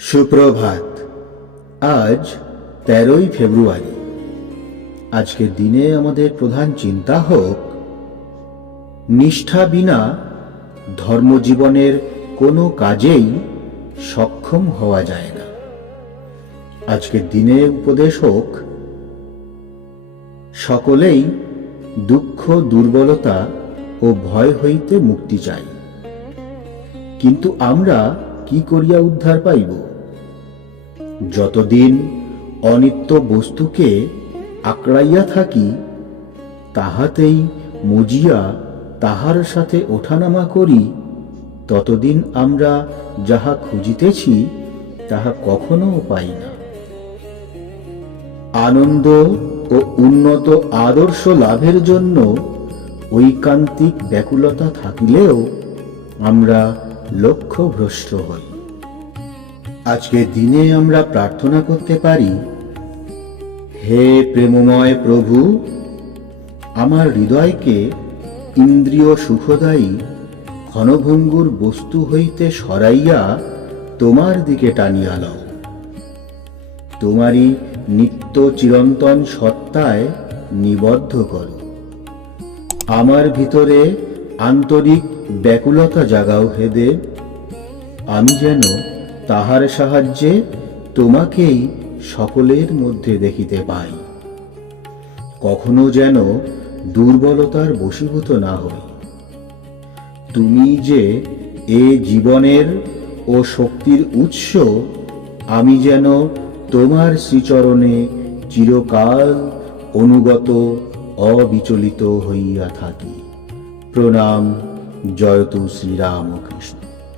সুপ্রভাত। আজ 13ই ফেব্রুয়ারি। আজকের দিনে আমাদের প্রধান চিন্তা হোক, নিষ্ঠা বিনা ধর্মজীবনের কোনো কাজেই সক্ষম হওয়া যায় না। আজকের দিনে উপদেশ হোক, সকলেই দুঃখ, দুর্বলতা ও ভয় হইতে মুক্তি চাই, কিন্তু আমরা কি করিয়া উদ্ধার পাইব? যতদিন অনিত্য বস্তুকে আঁকড়াইয়া থাকি, তাহাতেই মজিয়া তাহার সাথে ওঠানামা করি, ততদিন আমরা যাহা খুঁজিতেছি তাহা কখনো পাই না। আনন্দ ও উন্নত আদর্শ লাভের জন্য ঐকান্তিক ব্যাকুলতা থাকিলেও আমরা লক্ষ্যভ্রষ্ট হই। আজকের দিনে আমরা প্রার্থনা করতে পারি, হে প্রেমময় প্রভু, আমার হৃদয়কে ইন্দ্রিয় সুখদায়ী ক্ষণভঙ্গুর বস্তু হইতে সরাইয়া তোমার দিকে টানিয়া লও। তোমারই নিত্য চিরন্তন সত্তায় নিবদ্ধ করো। আমার ভিতরে আন্তরিক ব্যাকুলতা জাগাও হে দেব, আমি যেন তাহার সাহায্যে তোমাকেই সকলের মধ্যে দেখিতে পাই। কখনো যেন দুর্বলতার বশীভূত না হই। তুমি যে এ জীবনের ও শক্তির উৎস, আমি যেন তোমার শ্রীচরণে চিরকাল অনুগত অবিচলিত হইয়া থাকি। প্রণাম। জয়তু শ্রীরামকৃষ্ণ।